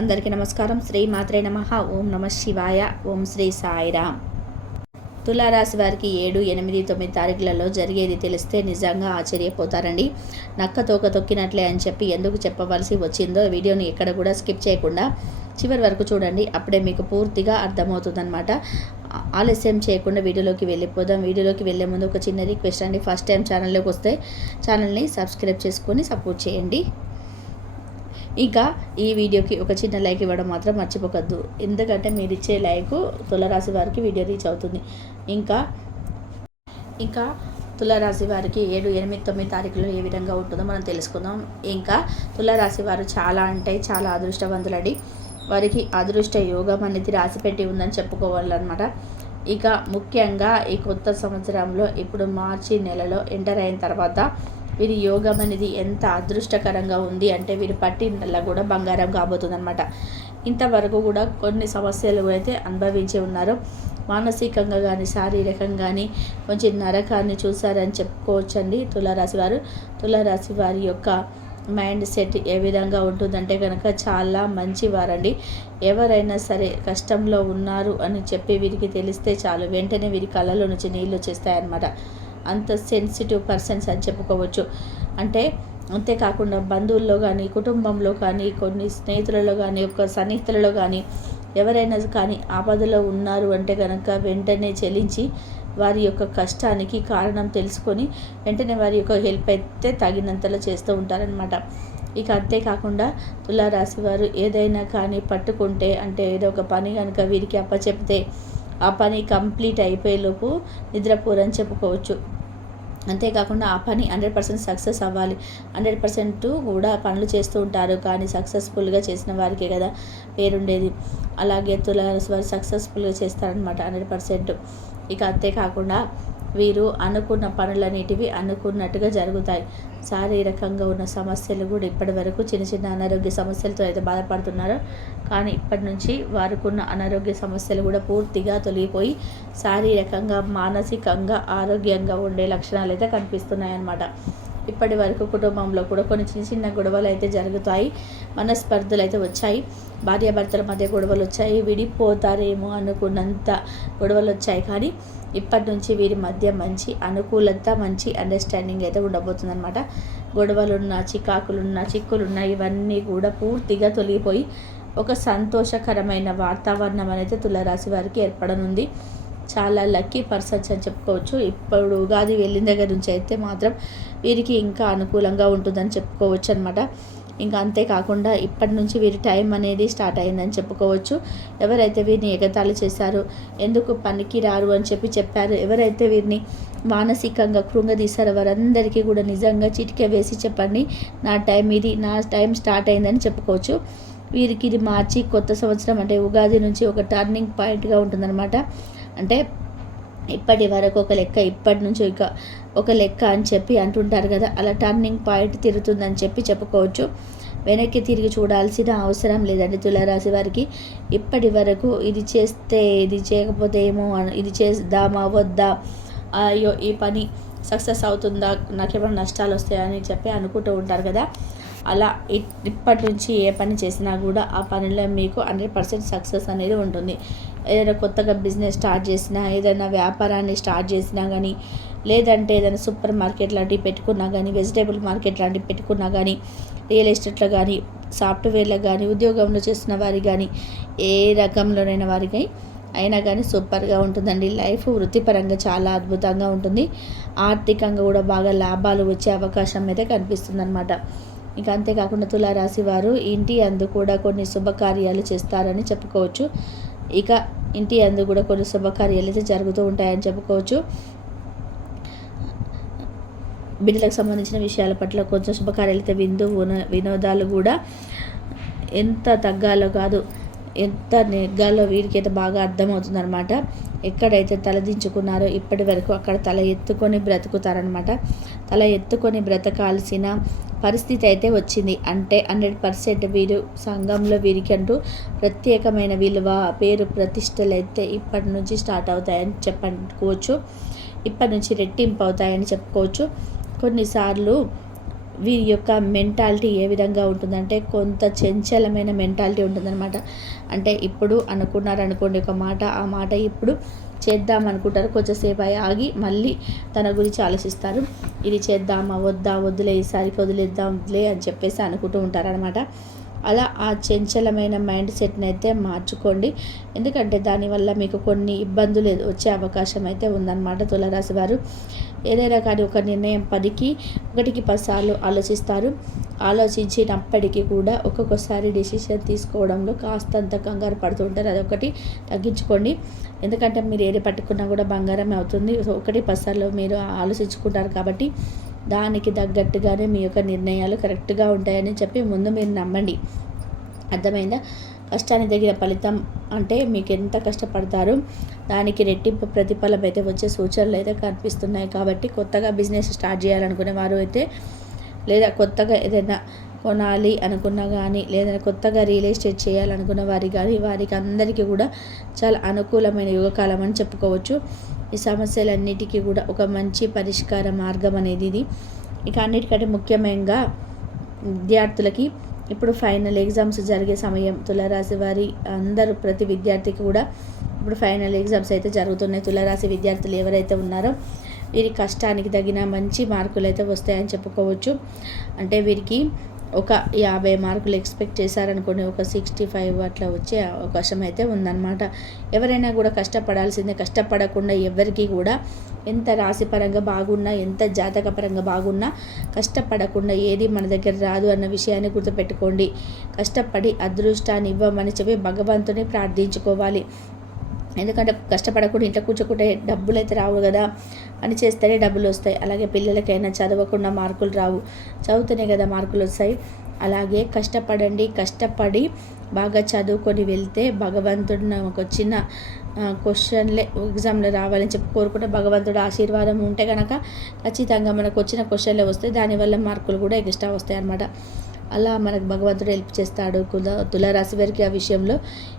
అందరికీ నమస్కారం. శ్రీ మాత్రే నమ. ఓం నమ శివాయ. ఓం శ్రీ సాయిరామ్ తులారాశి వారికి ఏడు ఎనిమిది తొమ్మిది తారీఖులలో జరిగేది తెలిస్తే నిజంగా ఆశ్చర్యపోతారండి. నక్క తోక తొక్కినట్లే అని చెప్పి ఎందుకు చెప్పవలసి వచ్చిందో వీడియోని ఎక్కడ కూడా స్కిప్ చేయకుండా చివరి వరకు చూడండి. అప్పుడే మీకు పూర్తిగా అర్థమవుతుందన్నమాట. ఆలస్యం చేయకుండా వీడియోలోకి వెళ్ళిపోదాం. వీడియోలోకి వెళ్ళే ముందు ఒక చిన్న రిక్వెస్ట్ అండి. ఫస్ట్ టైం ఛానల్లోకి వస్తే ఛానల్ని సబ్స్క్రైబ్ చేసుకొని సపోర్ట్ చేయండి. ఇంకా ఈ వీడియోకి ఒక చిన్న లైక్ ఇవ్వడం మాత్రం మర్చిపోకద్దు. ఎందుకంటే మీరు ఇచ్చే లైక్ తులరాశి వారికి వీడియో రీచ్ అవుతుంది. ఇంకా ఇంకా తులారాశి వారికి ఏడు ఎనిమిది తొమ్మిది తారీఖులో ఏ విధంగా ఉంటుందో మనం తెలుసుకుందాం. ఇంకా తులారాశి వారు చాలా అంటే చాలా అదృష్టవంతులండి. వారికి అదృష్ట యోగం అనేది రాసిపెట్టి ఉందని చెప్పుకోవాలన్నమాట. ఇక ముఖ్యంగా ఈ కొత్త సంవత్సరంలో ఇప్పుడు మార్చి నెలలో ఎంటర్ అయిన తర్వాత వీరి యోగం అనేది ఎంత అదృష్టకరంగా ఉంది అంటే వీరు పట్టినల్లా కూడా బంగారం కాబోతుందన్నమాట. ఇంతవరకు కూడా కొన్ని సమస్యలు అయితే అనుభవించి ఉన్నారు. మానసికంగా కానీ శారీరకంగా కానీ కొంచెం నరకాన్ని చూసారని చెప్పుకోవచ్చండి తులారాశి వారు. తులారాశి వారి యొక్క మైండ్ సెట్ ఏ విధంగా ఉంటుందంటే కనుక చాలా మంచివారండి. ఎవరైనా సరే కష్టంలో ఉన్నారు అని చెప్పి వీరికి తెలిస్తే చాలు. వెంటనే వీరి కళ్ళలో నుంచి నీళ్ళు వచ్చేస్తాయన్నమాట. అంత సెన్సిటివ్ పర్సన్స్ అని చెప్పుకోవచ్చు. అంటే అంతేకాకుండా బంధువుల్లో కానీ కుటుంబంలో కానీ కొన్ని స్నేహితులలో కానీ ఒక సన్నిహితులలో కానీ ఎవరైనా కానీ ఆపదలో ఉన్నారు అంటే కనుక వెంటనే చెల్లించి వారి యొక్క కష్టానికి కారణం తెలుసుకొని వెంటనే వారి యొక్క హెల్ప్ అయితే తగినంతలో చేస్తూ ఉంటారనమాట ఇక అంతేకాకుండా తులారాశి వారు ఏదైనా కానీ పట్టుకుంటే అంటే ఏదో ఒక పని కనుక వీరికి అప్పచెప్తే ఆ పని కంప్లీట్ అయిపోయేలోపు నిద్రపోరని చెప్పుకోవచ్చు. అంతేకాకుండా ఆ పని హండ్రెడ్ పర్సెంట్ సక్సెస్ అవ్వాలి. హండ్రెడ్ పర్సెంట్ కూడా పనులు చేస్తూ ఉంటారు. కానీ సక్సెస్ఫుల్గా చేసిన వారికే కదా పేరుండేది. అలాగే తులారాశి వారు సక్సెస్ఫుల్గా చేస్తారనమాట హండ్రెడ్ పర్సెంట్. ఇక అంతేకాకుండా వీరు అనుకున్న పనులన్నిటివి అనుకున్నట్టుగా జరుగుతాయి. శారీరకంగా ఉన్న సమస్యలు కూడా ఇప్పటి వరకు చిన్న చిన్న అనారోగ్య సమస్యలతో అయితే బాధపడుతున్నారో. కానీ ఇప్పటి నుంచి వారికున్న అనారోగ్య సమస్యలు కూడా పూర్తిగా తొలగిపోయి శారీరకంగా మానసికంగా ఆరోగ్యంగా ఉండే లక్షణాలు అయితే కనిపిస్తున్నాయి అన్నమాట ఇప్పటి వరకు కుటుంబంలో కూడా కొన్ని చిన్న చిన్న గొడవలు అయితే జరుగుతాయి. మనస్పర్ధలు అయితే వచ్చాయి. భార్యాభర్తల మధ్య గొడవలు వచ్చాయి. విడిపోతారేమో అనుకున్నంత గొడవలు వచ్చాయి. కానీ ఇప్పటి నుంచి వీరి మధ్య మంచి అనుకూలత మంచి అండర్స్టాండింగ్ అయితే ఉండబోతుందన్నమాట. గొడవలున్న చికాకులున్న చిక్కులున్న ఇవన్నీ కూడా పూర్తిగా తొలగిపోయి ఒక సంతోషకరమైన వాతావరణం అనేది తులరాశి వారికి ఏర్పడనుంది. చాలా లక్కీ పర్సన్స్ అని చెప్పుకోవచ్చు. ఇప్పుడు ఉగాది వెళ్ళిన దగ్గర నుంచి అయితే మాత్రం వీరికి ఇంకా అనుకూలంగా ఉంటుందని చెప్పుకోవచ్చు అనమాట ఇంకా అంతేకాకుండా ఇప్పటి నుంచి వీరి టైం అనేది స్టార్ట్ అయిందని చెప్పుకోవచ్చు. ఎవరైతే వీరిని ఎగతాళి చేశారో ఎందుకు పనికి రారు అని చెప్పి చెప్పారు ఎవరైతే వీరిని మానసికంగా కృంగదీశారో వారందరికీ కూడా నిజంగా చిటిక వేసి చెప్పండి నా టైం ఇది నా టైం స్టార్ట్ అయిందని చెప్పుకోవచ్చు. వీరికి ఇది మార్చి కొత్త సంవత్సరం అంటే ఉగాది నుంచి ఒక టర్నింగ్ పాయింట్గా ఉంటుందన్నమాట. అంటే ఇప్పటి వరకు ఒక లెక్క ఇప్పటి నుంచి ఇక ఒక లెక్క అని చెప్పి అంటుంటారు కదా అలా టర్నింగ్ పాయింట్ తిరుగుతుందని చెప్పి చెప్పుకోవచ్చు. వెనక్కి తిరిగి చూడాల్సిన అవసరం లేదండి తులారాశి వారికి. ఇప్పటి వరకు ఇది చేస్తే ఇది చేయకపోతే ఏమో ఇది చేద్దామా వద్దా అయ్యో ఈ పని సక్సెస్ అవుతుందా నాకేమైనా నష్టాలు వస్తాయని చెప్పి అనుకుంటూ ఉంటారు కదా. అలా ఇప్పటి నుంచి ఏ పని చేసినా కూడా ఆ పనిలో మీకు హండ్రెడ్ పర్సెంట్ సక్సెస్ అనేది ఉంటుంది. ఏదైనా కొత్తగా బిజినెస్ స్టార్ట్ చేసినా ఏదైనా వ్యాపారాన్ని స్టార్ట్ చేసినా కానీ లేదంటే ఏదైనా సూపర్ మార్కెట్ లాంటివి పెట్టుకున్నా కానీ వెజిటేబుల్ మార్కెట్ లాంటివి పెట్టుకున్నా కానీ రియల్ ఎస్టేట్లో కానీ సాఫ్ట్వేర్లో కానీ ఉద్యోగంలో చేస్తున్న వారి కానీ ఏ రకంలోనైనా వారికి అయినా కానీ సూపర్గా ఉంటుందండి. లైఫ్ వృత్తిపరంగా చాలా అద్భుతంగా ఉంటుంది. ఆర్థికంగా కూడా బాగా లాభాలు వచ్చే అవకాశం అయితే కనిపిస్తుంది అనమాట ఇంకా అంతేకాకుండా తులారాశి వారు ఇంటి అందు కూడా కొన్ని శుభకార్యాలు చేస్తారని చెప్పుకోవచ్చు. ఇక ఇంటి అందు కూడా కొన్ని శుభకార్యాలు అయితే జరుగుతూ ఉంటాయని చెప్పుకోవచ్చు. బిడ్డలకు సంబంధించిన విషయాల పట్ల కొంచెం శుభకార్యాలు అయితే విందు వినోదాలు కూడా ఎంత తగ్గాలో కాదు ఎంత నెగ్గాలో వీరికైతే బాగా అర్థమవుతుంది అనమాట ఎక్కడైతే తలదించుకున్నారో ఇప్పటి వరకు అక్కడ తల ఎత్తుకొని బ్రతుకుతారనమాట తల ఎత్తుకొని బ్రతకాల్సిన పరిస్థితి అయితే వచ్చింది. అంటే హండ్రెడ్ పర్సెంట్ వీరు సంఘంలో వీరికి అంటూ ప్రత్యేకమైన విలువ పేరు ప్రతిష్టలు అయితే ఇప్పటి నుంచి స్టార్ట్ అవుతాయని చెప్పుకోవచ్చు ఇప్పటి నుంచి రెట్టింపు అవుతాయని చెప్పుకోవచ్చు. కొన్నిసార్లు వీరి యొక్క మెంటాలిటీ ఏ విధంగా ఉంటుందంటే కొంత చంచలమైన మెంటాలిటీ ఉంటుందన్నమాట. అంటే ఇప్పుడు అనుకున్నారు అనుకోండి ఒక మాట ఆ మాట ఇప్పుడు చేద్దాం అనుకుంటారు. కొంచెంసేపు ఆగి మళ్ళీ తన గురించి ఆలోచిస్తారు. ఇది చేద్దామా? వద్దా? వద్దులే ఈసారికి వదిలేద్దాం వదిలే అని చెప్పేసి అనుకుంటూ ఉంటారనమాట అలా ఆ చంచలమైన మైండ్ సెట్ని అయితే మార్చుకోండి. ఎందుకంటే దానివల్ల మీకు కొన్ని ఇబ్బందులు వచ్చే అవకాశం అయితే ఉందన్నమాట తులరాశి వారు. ఏదైనా కానీ ఒక నిర్ణయం పదికి ఒకటికి పదిసార్లు ఆలోచిస్తారు. ఆలోచించినప్పటికీ కూడా ఒక్కొక్కసారి డెసిషన్ తీసుకోవడంలో కాస్తంత కంగారు పడుతుంటారు అదొకటి. తగ్గించుకోండి. ఎందుకంటే మీరు ఏది పట్టుకున్నా కూడా బంగారం అవుతుంది. ఒకటి పదిసార్లు మీరు ఆలోచించుకుంటారు కాబట్టి దానికి తగ్గట్టుగానే మీ యొక్క నిర్ణయాలు కరెక్ట్గా ఉంటాయని చెప్పి ముందు మీరు నమ్మండి. అర్థమైందా? కష్టానికి తగిన ఫలితం అంటే మీకు ఎంత కష్టపడతారో దానికి రెట్టింపు ప్రతిఫలం అయితే వచ్చే సూచనలు అయితే కనిపిస్తున్నాయి. కాబట్టి కొత్తగా బిజినెస్ స్టార్ట్ చేయాలనుకునే వారు అయితే లేదా కొత్తగా ఏదైనా కొనాలి అనుకున్నా కానీ లేదా కొత్తగా రియల్ ఎస్టేట్ చేయాలనుకున్న వారికి కానీ వారికి అందరికీ కూడా చాలా అనుకూలమైన యుగకాలం అని చెప్పుకోవచ్చు. ఈ సమస్యలన్నిటికీ కూడా ఒక మంచి పరిష్కార మార్గం అనేది ఇది. ఇక అన్నిటికంటే ముఖ్యంగా విద్యార్థులకి ఇప్పుడు ఫైనల్ ఎగ్జామ్స్ జరిగే సమయం తులరాశి వారి అందరూ ప్రతి విద్యార్థికి కూడా ఇప్పుడు ఫైనల్ ఎగ్జామ్స్ అయితే జరుగుతున్నాయి. తులరాశి విద్యార్థులు ఎవరైతే ఉన్నారో వీరి కష్టానికి తగిన మంచి మార్కులు అయితే వస్తాయని చెప్పుకోవచ్చు. అంటే వీరికి ఒక యాభై మార్కులు ఎక్స్పెక్ట్ చేశారనుకోండి ఒక సిక్స్టీ ఫైవ్ అట్లా వచ్చే అవకాశం అయితే ఉందన్నమాట. ఎవరైనా కూడా కష్టపడాల్సిందే కష్టపడకుండా ఎవరికి కూడా ఎంత రాశిపరంగా బాగున్నా ఎంత జాతకపరంగా బాగున్నా కష్టపడకుండా ఏది మన దగ్గర రాదు అన్న విషయాన్ని గుర్తుపెట్టుకోండి. కష్టపడి అదృష్టాన్ని ఇవ్వమని చెప్పి భగవంతుని ప్రార్థించుకోవాలి. ఎందుకంటే కష్టపడకుండా ఇంట్లో కూర్చోకుంటే డబ్బులు అయితే రావు కదా అని చేస్తేనే డబ్బులు వస్తాయి. అలాగే పిల్లలకైనా చదవకుండా మార్కులు రావు. చదువుతూనే కదా మార్కులు వస్తాయి. అలాగే కష్టపడండి కష్టపడి బాగా చదువుకొని వెళ్తే భగవంతుడు నాకు వచ్చిన క్వశ్చన్లే ఎగ్జామ్లో రావాలని చెప్పి కోరుకుంటే భగవంతుడు ఆశీర్వాదం ఉంటే కనుక ఖచ్చితంగా మనకు వచ్చిన క్వశ్చన్లే వస్తాయి. దానివల్ల మార్కులు కూడా ఎక్స్ట్రా వస్తాయి అన్నమాట. అలా మనకు భగవంతుడు హెల్ప్ చేస్తాడు. కుల తులారాశి వారికి ఆ విషయంలో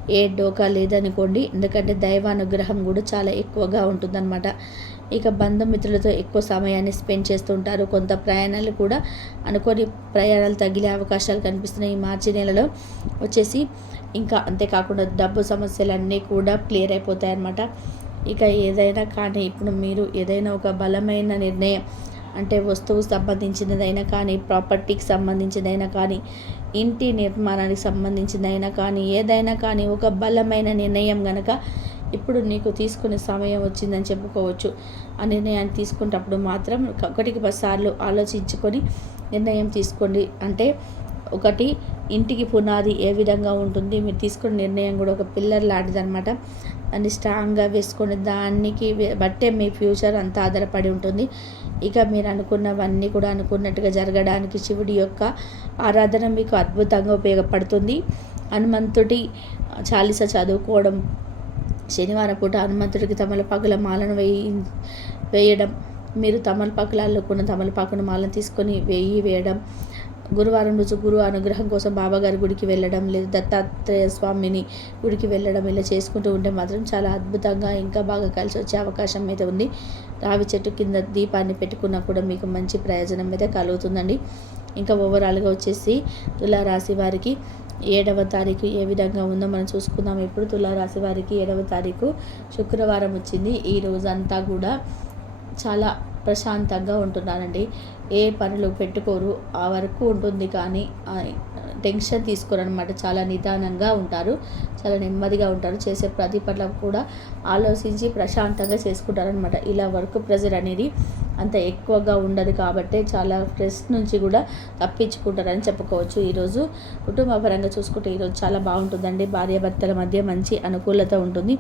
ఏ డోకా లేదనుకోండి. ఎందుకంటే దైవానుగ్రహం కూడా చాలా ఎక్కువగా ఉంటుందన్నమాట. ఇక బంధుమిత్రులతో ఎక్కువ సమయాన్ని స్పెండ్ చేస్తుంటారు కొంత ప్రయాణాలు కూడా అనుకోని ప్రయాణాలు తగిలే అవకాశాలు కనిపిస్తున్నాయి. ఈ మార్చి నెలలో వచ్చేసి ఇంకా అంతేకాకుండా డబ్బు సమస్యలన్నీ కూడా క్లియర్ అయిపోతాయి అన్నమాట ఇక ఏదైనా కానీ ఇప్పుడు మీరు ఏదైనా ఒక బలమైన నిర్ణయం అంటే వస్తువు సంబంధించినదైనా కానీ ప్రాపర్టీకి సంబంధించినదైనా కానీ ఇంటి నిర్మాణానికి సంబంధించినదైనా కానీ ఏదైనా కానీ ఒక బలమైన నిర్ణయం కనుక ఇప్పుడు నీకు తీసుకునే సమయం వచ్చిందని చెప్పుకోవచ్చు. ఆ నిర్ణయాన్ని తీసుకునేటప్పుడు మాత్రం ఒకటికి పదిసార్లు ఆలోచించుకొని నిర్ణయం తీసుకోండి. అంటే ఒకటి ఇంటికి పునాది ఏ విధంగా ఉంటుంది మీరు తీసుకున్న నిర్ణయం కూడా ఒక పిల్లర్ లాంటిది అనమాట దాన్ని స్ట్రాంగ్గా వేసుకొని దానికి బట్టే మీ ఫ్యూచర్ అంతా ఆధారపడి ఉంటుంది. ఇక మీరు అనుకున్నవన్నీ కూడా అనుకున్నట్టుగా జరగడానికి శివుడి యొక్క ఆరాధన మీకు అద్భుతంగా ఉపయోగపడుతుంది. హనుమంతుడి చాలీస చదువుకోవడం శనివారం పూట హనుమంతుడికి తమలపాకుల మాలను వేయి వేయడం మీరు తమలపాకులు అల్లుకున్న తమలపాకును మాలను తీసుకొని వేయి వేయడం గురువారం రోజు గురు అనుగ్రహం కోసం బాబాగారి గుడికి వెళ్ళడం లేదు. దత్తాత్రేయ స్వామిని గుడికి వెళ్ళడం ఇలా చేసుకుంటూ ఉంటే మాత్రం చాలా అద్భుతంగా ఇంకా బాగా కలిసి వచ్చే అవకాశం అయితే ఉంది. రావి చెట్టు కింద దీపాన్ని పెట్టుకున్నా కూడా మీకు మంచి ప్రయోజనం అయితే కలుగుతుందండి. ఇంకా ఓవరాల్గా వచ్చేసి తులారాశి వారికి ఏడవ తారీఖు ఏ విధంగా ఉందో మనం చూసుకుందాం. ఇప్పుడు తులారాశి వారికి ఏడవ తారీఖు శుక్రవారం వచ్చింది. ఈ రోజంతా కూడా చాలా ప్రశాంతంగా ఉంటున్నారండి ఏ పనులు పెట్టుకోరు ఆ వరకు ఉంటుంది కానీ టెన్షన్ తీసుకోరు అనమాట చాలా నిదానంగా ఉంటారు చాలా నెమ్మదిగా ఉంటారు. చేసే ప్రతి పట్ల కూడా ఆలోచించి ప్రశాంతంగా చేసుకుంటారనమాట ఇలా వర్క్ ప్రెజర్ అనేది అంత ఎక్కువగా ఉండదు కాబట్టి చాలా స్ట్రెస్ నుంచి కూడా తప్పించుకుంటారని చెప్పుకోవచ్చు. ఈరోజు కుటుంబ పరంగా చూసుకుంటే ఈరోజు చాలా బాగుంటుందండి. భార్యాభర్తల మధ్య మంచి అనుకూలత ఉంటుంది.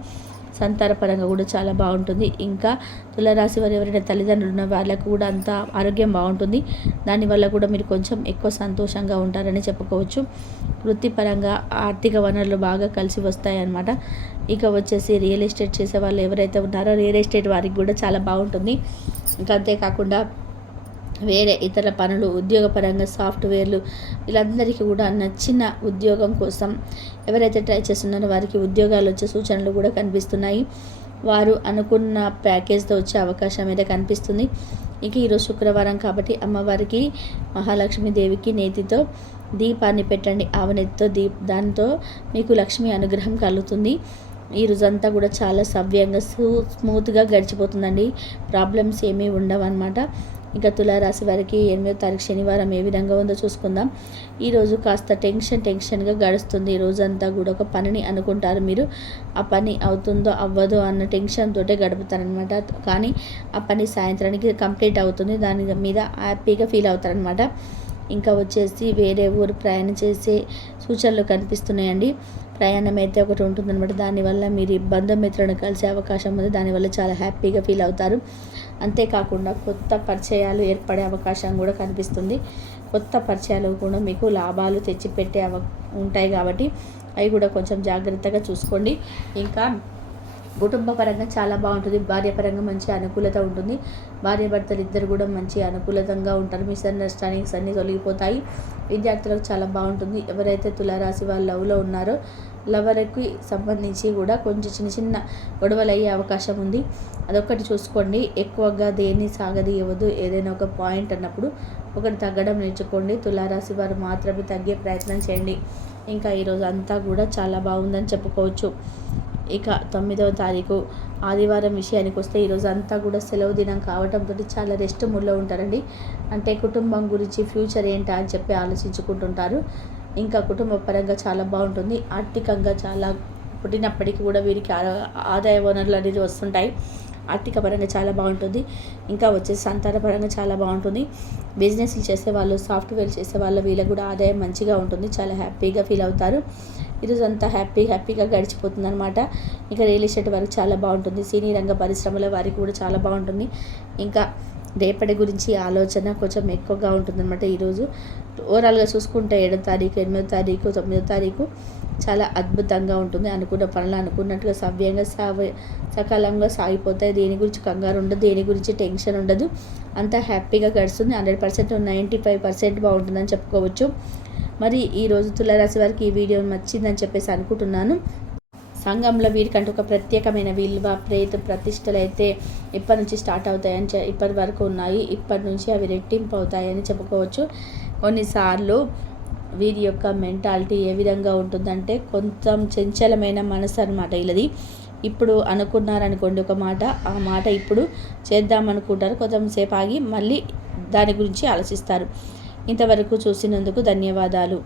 సంతానపరంగా కూడా చాలా బాగుంటుంది. ఇంకా తులరాశి వారు ఎవరైనా తల్లిదండ్రులు ఉన్న వాళ్ళకు కూడా అంత ఆరోగ్యం బాగుంటుంది. దానివల్ల కూడా మీరు కొంచెం ఎక్కువ సంతోషంగా ఉంటారని చెప్పుకోవచ్చు. వృత్తిపరంగా ఆర్థిక వనరులు బాగా కలిసి వస్తాయన్నమాట. ఇక వచ్చేసి రియల్ ఎస్టేట్ చేసే వాళ్ళు ఎవరైతే ఉన్నారో రియల్ ఎస్టేట్ వారికి కూడా చాలా బాగుంటుంది. ఇంకా అంతేకాకుండా వేరే ఇతర పనులు ఉద్యోగపరంగా సాఫ్ట్వేర్లు వీళ్ళందరికీ కూడా నచ్చిన ఉద్యోగం కోసం ఎవరైతే ట్రై చేస్తున్నారో వారికి ఉద్యోగాలు వచ్చే సూచనలు కూడా కనిపిస్తున్నాయి. వారు అనుకున్న ప్యాకేజ్తో వచ్చే అవకాశం అయితే కనిపిస్తుంది. ఇక ఈరోజు శుక్రవారం కాబట్టి అమ్మవారికి మహాలక్ష్మీదేవికి నేతితో దీపాన్ని పెట్టండి. ఆవనెత్తితో దీప్ దాంతో మీకు లక్ష్మి అనుగ్రహం కలుగుతుంది. ఈ రోజంతా కూడా చాలా సవ్యంగా స్మూత్గా గడిచిపోతుందండి. ప్రాబ్లమ్స్ ఏమీ ఉండవు అనమాట ఇంకా తులారాశి వారికి ఎనిమిదో తారీఖు శనివారం ఏ విధంగా ఉందో చూసుకుందాం. ఈరోజు కాస్త టెన్షన్ టెన్షన్గా గడుస్తుంది. రోజంతా కూడా ఒక పనిని అనుకుంటారు మీరు. ఆ పని అవుతుందో అవ్వదో అన్న టెన్షన్ తోటే గడుపుతారనమాట కానీ ఆ పని సాయంత్రానికి కంప్లీట్ అవుతుంది. దాని మీద హ్యాపీగా ఫీల్ అవుతారనమాట ఇంకా వచ్చేసి వేరే ఊరు ప్రయాణం చేసే సూచనలు కనిపిస్తున్నాయండి. ప్రయాణం అయితే ఒకటి ఉంటుందన్నమాట. దానివల్ల మీరు బంధుమిత్రులను కలిసే అవకాశం ఉంది. దానివల్ల చాలా హ్యాపీగా ఫీల్ అవుతారు. అంతేకాకుండా కొత్త పరిచయాలు ఏర్పడే అవకాశం కూడా కనిపిస్తుంది. కొత్త పరిచయాలు కూడా మీకు లాభాలు తెచ్చిపెట్టే అవ ఉంటాయి కాబట్టి అవి కూడా కొంచెం జాగ్రత్తగా చూసుకోండి. ఇంకా కుటుంబ పరంగా చాలా బాగుంటుంది. భార్యపరంగా మంచి అనుకూలత ఉంటుంది. భార్య భర్తలు ఇద్దరు కూడా మంచి అనుకూలతంగా ఉంటారు. మిస్అండర్స్టాండింగ్స్ అన్నీ తొలగిపోతాయి. విద్యార్థులకు చాలా బాగుంటుంది. ఎవరైతే తులారాశి వాళ్ళు లవ్లో ఉన్నారో లవర్కి సంబంధించి కూడా కొంచెం చిన్న చిన్న గొడవలు అయ్యే అవకాశం ఉంది. అదొకటి చూసుకోండి. ఎక్కువగా దేన్ని సాగదీయవద్దు. ఏదైనా ఒక పాయింట్ అన్నప్పుడు ఒకటి తగ్గడం నేర్చుకోండి. తులారాశి వారు మాత్రమే తగ్గే ప్రయత్నం చేయండి. ఇంకా ఈరోజు అంతా కూడా చాలా బాగుందని చెప్పుకోవచ్చు. ఇక తొమ్మిదవ తారీఖు ఆదివారం విషయానికి వస్తే ఈరోజు అంతా కూడా సెలవు దినం కావడంతో చాలా రెస్ట్ మూడ్లో ఉంటారండి. అంటే కుటుంబం గురించి ఫ్యూచర్ ఏంటా అని చెప్పి ఆలోచించుకుంటుంటారు. ఇంకా కుటుంబ పరంగా చాలా బాగుంటుంది. ఆర్థికంగా చాలా పుట్టినప్పటికీ కూడా వీరికి ఆదాయ వనరులు అనేది వస్తుంటాయి. ఆర్థిక పరంగా చాలా బాగుంటుంది. ఇంకా వచ్చేసి సంతాన పరంగా చాలా బాగుంటుంది. బిజినెస్లు చేసే వాళ్ళు సాఫ్ట్వేర్ చేసే వాళ్ళు వీళ్ళకి కూడా ఆదాయం మంచిగా ఉంటుంది. చాలా హ్యాపీగా ఫీల్ అవుతారు. ఈరోజు అంతా హ్యాపీ హ్యాపీగా గడిచిపోతుంది అనమాట ఇంకా రియల్ ఎస్టేట్ వారికి చాలా బాగుంటుంది. సినీ రంగ పరిశ్రమల వారికి కూడా చాలా బాగుంటుంది. ఇంకా రేపటి గురించి ఆలోచన కొంచెం ఎక్కువగా ఉంటుందన్నమాట ఈరోజు. ఓవరాల్గా చూసుకుంటే ఏడో తారీఖు ఎనిమిదో తారీఖు తొమ్మిదో తారీఖు చాలా అద్భుతంగా ఉంటుంది. అనుకున్న పనులు అనుకున్నట్టుగా సవ్యంగా సాగ సకాలంగా సాగిపోతాయి. దేని గురించి కంగారు ఉండదు దేని గురించి టెన్షన్ ఉండదు. అంతా హ్యాపీగా గడుస్తుంది. Hundred percent ninety five percent బాగుంటుందని చెప్పుకోవచ్చు. మరి ఈరోజు తులారాశి వారికి ఈ వీడియో నచ్చిందని చెప్పేసి అనుకుంటున్నాను. సంఘంలో వీరికంటూ ఒక ప్రత్యేకమైన విలువ ప్రేత ప్రతిష్టలు అయితే ఇప్పటి నుంచి స్టార్ట్ అవుతాయని ఇప్పటి వరకు ఉన్నాయి. ఇప్పటి నుంచి అవి రెట్టింపు అవుతాయని చెప్పుకోవచ్చు. కొన్నిసార్లు వీరి యొక్క మెంటాలిటీ ఏ విధంగా ఉంటుందంటే కొంచెం చంచలమైన మనసు అనమాట ఇలాది ఇప్పుడు అనుకున్నారనుకోండి ఒక మాట ఆ మాట ఇప్పుడు చేద్దామనుకుంటారు. కొంచెం సేపు ఆగి మళ్ళీ దాని గురించి ఆలోచిస్తారు. ఇంతవరకు చూసినందుకు ధన్యవాదాలు.